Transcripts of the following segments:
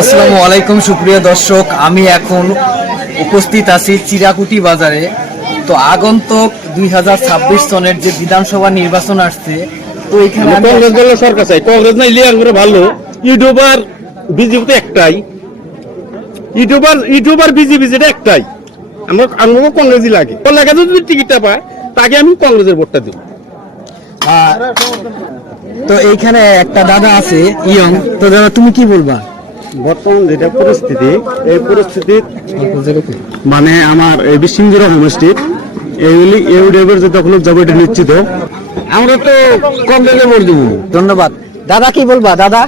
আসসালামু আলাইকুম সুপ্রিয় দর্শক, আমি এখন উপস্থিত আছি চিরাকুটি বাজারে। তো আগন্তুক 2026 সনের যে বিধানসভা নির্বাচন আসছে, তো এখানে কংগ্রেস দলের সরকার চাই। কংগ্রেস না ইলিয়ান করে ভালো। ইউটিউবার বিজেপি তো একটাই, ইউটিউবার বিজেপি যেটা একটাই। আমার কংগ্রেসই লাগে। ওর লাগে যদি টিকিটটা পায় তাকে আমি কংগ্রেসের ভোটটা দেব। তো এইখানে একটা দাদা আছে ইয়ং, তো দাদা তুমি কি বলবা? বর্তমান যেটা পরিস্থিতি, এই পরিস্থিতির মানে আমার এই বিশৃঙ্খলা হোমস্টেট এইগুলি ইউটিউবের যে দখল যাবো এটা নিশ্চিত। আমরা তো কংগ্রেসে ভোট দেবো। ধন্যবাদ। দাদা কি বলবা? দাদা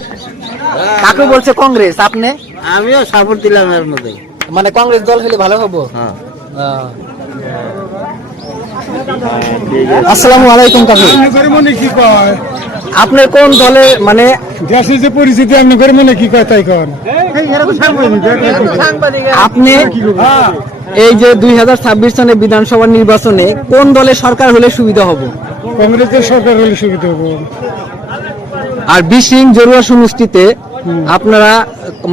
কাকে বলছে কংগ্রেস? আপনি? আমিও সাপোর্ট দিলাম এর মধ্যে। মানে কংগ্রেস দল হলে ভালো হবো। আসসালামু আলাইকুম কাকু। কি কয় আপনার কোন দলে মানে দেশের যে পরিস্থিতি আপনি করে মনে কি কয় তাই কন? আপনি এই যে 2026 সনের বিধানসভা নির্বাচনে কোন দলের সরকার হলে সুবিধা হবে? কংগ্রেসের সরকার হলে সুবিধা হবে। আর বিশিং জরুয়া সমষ্টিতে আপনারা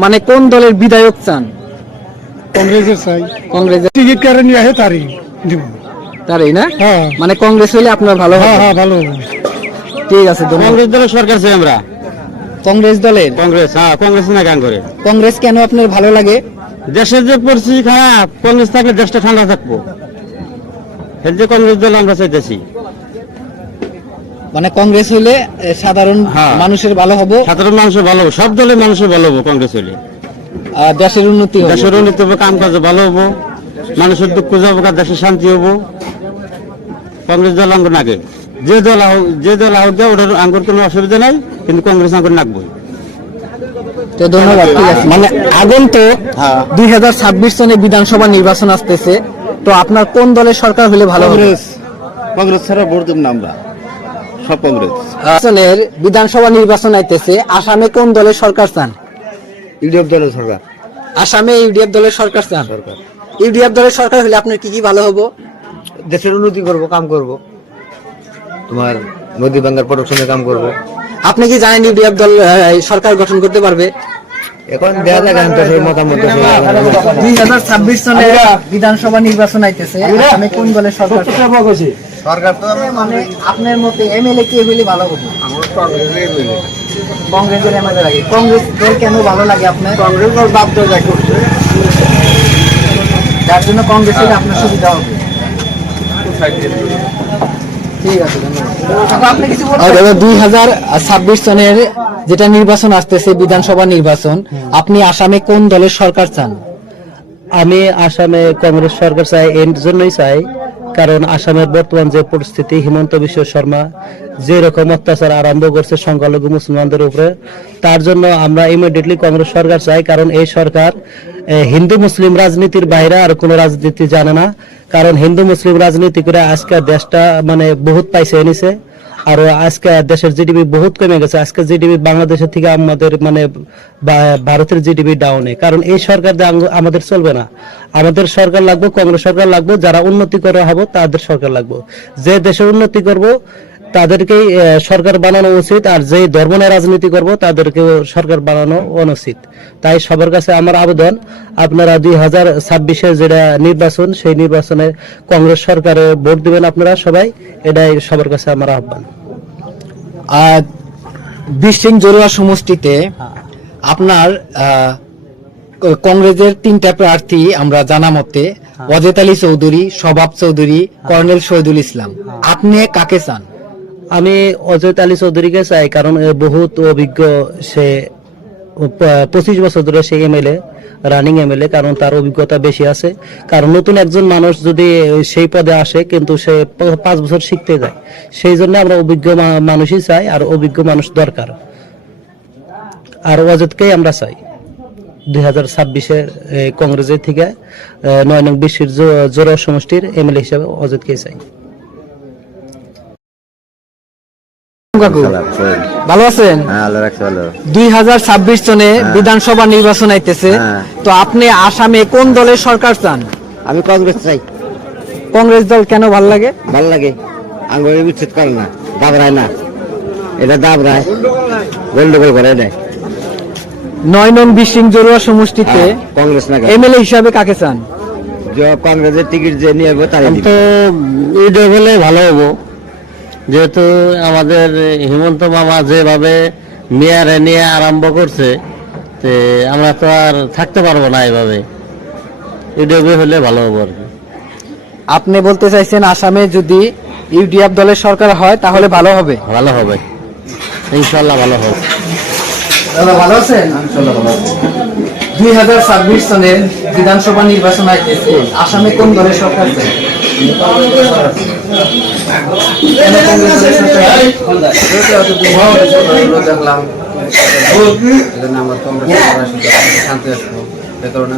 মানে কোন দলের বিধায়ক চান? কংগ্রেসের চাই। কংগ্রেসের টিকিট কারে নিয়ে আসে তারই দিব। তারই না? হ্যাঁ মানে কংগ্রেস হলে আপনার ভালো হবে। হ্যাঁ ভালো হবে। ঠিক আছে, কংগ্রেস দলের সরকার চাই আমরা। কংগ্রেস দলের? কংগ্রেস, হ্যাঁ কংগ্রেস না গান করে। কংগ্রেস কেন আপনার ভালো লাগে? দেশের যে পরিস্থিতি খারাপ, কংগ্রেস থাকলে দেশটা ঠান্ডা থাকবো। এর যে কংগ্রেস দল আমরা চাইতেছি। মানে কংগ্রেস হলে সাধারণ মানুষের ভালো হবে, সাধারণ মানুষের ভালো হবে, সব দলের মানুষের ভালো হবে। কংগ্রেস হলে দেশের উন্নতি হবে, দেশের উন্নতি হবে, কাম কাজ ভালো হবো, মানুষের দুঃখ যাবো, দেশের শান্তি হবো। কংগ্রেস দল আঙ্গুর নাগে, যে দল আহুক দেয় ওটার আঙ্গুর কোনো অসুবিধা নাই, কিন্তু কংগ্রেস আঙ্গুর নাকবো। তো ধন্যবাদ। ঠিক আছে, মানে আগন্তুক 2026 সনে বিধানসভা নির্বাচন আসতেছে, তো আপনার কোন দলের সরকার হলে ভালো হবে? কংগ্রেস ছাড়া ভোট দেব না আমরা, সব কংগ্রেস। সনের বিধানসভা নির্বাচন আইতেছে, আসামে কোন দলের সরকার চান? ইউডিএফ দলের সরকার। আসামে ইউডিএফ দলের সরকার চান। ইউডিএফ দলের সরকার হলে আপনার কি কি ভালো হবে? দেশের উন্নতি করব, কাম করব, তোমার নদী ভাঙ্গার প্রোডাকশনের কাম করব। আপনি কি জানেন ইউডিএফ দল সরকার গঠন করতে পারবে? এখন দেখা যাক সেই মতামত। 2026 সনে বিধানসভা নির্বাচন আইতেছে, আসামে কোন দলের সরকার? সরকার তো মানে আপনার মতে এমএলএ কে হইলে ভালো হবে? কংগ্রেসের এমএলএ লাগে। কংগ্রেস দল কেন ভালো লাগে আপনার? কংগ্রেস দল বাদ দেওয়া করছে, যার জন্য কংগ্রেস হলে আপনার সুবিধা হবে। ঠিক আছে, ধন্যবাদ। 2026 সনের যেটা নির্বাচন আসতেছে, বিধানসভা নির্বাচন, আপনি আসামে কোন দলের সরকার চান? আমি আসামে কংগ্রেস সরকার চাই, এর জন্যই চাই কারণ আসামের বর্তমান যে পরিস্থিতি, হিমন্ত বিশ্ব শর্মা যে রকম অত্যাচার আরম্ভ করছে সংখ্যালঘু মুসলমানদের উপরে, তার জন্য আমরা ইমিডিয়েটলি কংগ্রেস সরকার চাই। কারণ এই সরকার হিন্দু মুসলিম রাজনীতির বাইরে আর কোনো রাজনীতি জানে না। কারণ হিন্দু মুসলিম রাজনীতি করে আজকে দেশটা মানে বহুত পাইছে এনেছে, আর আজকে দেশের জিডিপি বহুত কমে গেছে। আজকে জিডিপি বাংলাদেশের থেকে আমাদের মানে ভারতের জিডিপি ডাউনে। কারণ এই সরকার আমাদের চলবে না। আমাদের সরকার লাগবে, কংগ্রেস সরকার লাগবে, যারা উন্নতি করা হবে তাদের সরকার লাগবে। যে দেশের উন্নতি করব তাদেরকেই সরকার বানানো উচিত, আর যে ধর্মীয় রাজনীতি করব তাদেরকে সরকার বানানো অনুচিত। তাই সবার কাছে আমার আবেদন, আপনারা 2026-এর যেটা নির্বাচন, সেই নির্বাচনে কংগ্রেস সরকারে ভোট দিবেন আপনারা সবাই, এটাই সবার কাছে আমার আহ্বান। বিশিং জরুয়া সমষ্টিতে আপনার কংগ্রেসের 3টা প্রার্থী আমরা জানা মতে, ওয়াজেদ আলী চৌধুরী, শবাব চৌধুরী, কর্নেল শহীদুল ইসলাম। আপনি কাকে চান? আমি ওয়াজেদ আলী চৌধুরীকে চাই, কারণ বহুত অভিজ্ঞ, সে 25 বছর ধরে সে এমএলএ, রানিং এমএলএ, কারণ তার অভিজ্ঞতা বেশি আছে। কারণ নতুন একজন মানুষ যদি সেই পদে আসে কিন্তু সে 5 বছর শিখতে যায়, সেই জন্য আমরা অভিজ্ঞ মানুষই চাই, আর অভিজ্ঞ মানুষ দরকার। আর ওয়াজেদকেই আমরা চাই 2026-এর কংগ্রেসের থেকে 9 নং বিশির জোড়া সমষ্টির এমএলএ হিসেবে ওয়াজেদকেই চাই। ভালো আছেন? 2026 সনে বিধানসভা নির্বাচন আইতেছে, তো আপনি আসামে কোন দলের সরকার চান? আমি কংগ্রেস চাই। কংগ্রেস দল কেন ভালো লাগে? ভালো লাগে, আঙ্গুর বিচ্ছেদ করে না, দাবরায় না, এটা দাবরায় গন্ডগোল করে দেয়। 9 নং বিশিং জরুয়া সমষ্টিতে কংগ্রেস না এমএলএ হিসাবে কাকে চান? কংগ্রেসের টিকিট যে নিয়ে আসবে তারাই দিবে। তো ইউডিএফ হলে ভালো হবো, যেহেতু আমাদের হিমন্ত মামা যেভাবে মেয়ারে নিয়ে আরম্ভ করছে, তে আমরা তো আর থাকতে পারবো না এভাবে। ইউডিএফ হলে ভালো হবো আর কি। আপনি বলতে চাইছেন আসামে যদি ইউডিএফ দলের সরকার হয় তাহলে ভালো হবে? ভালো হবে, ইনশাল্লাহ ভালো হবে। দাদা ভালো আছেন? 2026 সনের বিধানসভা নির্বাচন আসছে, আসামে কোন দলের সরকার চাই? কেন কংগ্রেস দলের সরকার? দেখলাম এজন্য আমার কংগ্রেস শান্তি আসলো, এই কারণে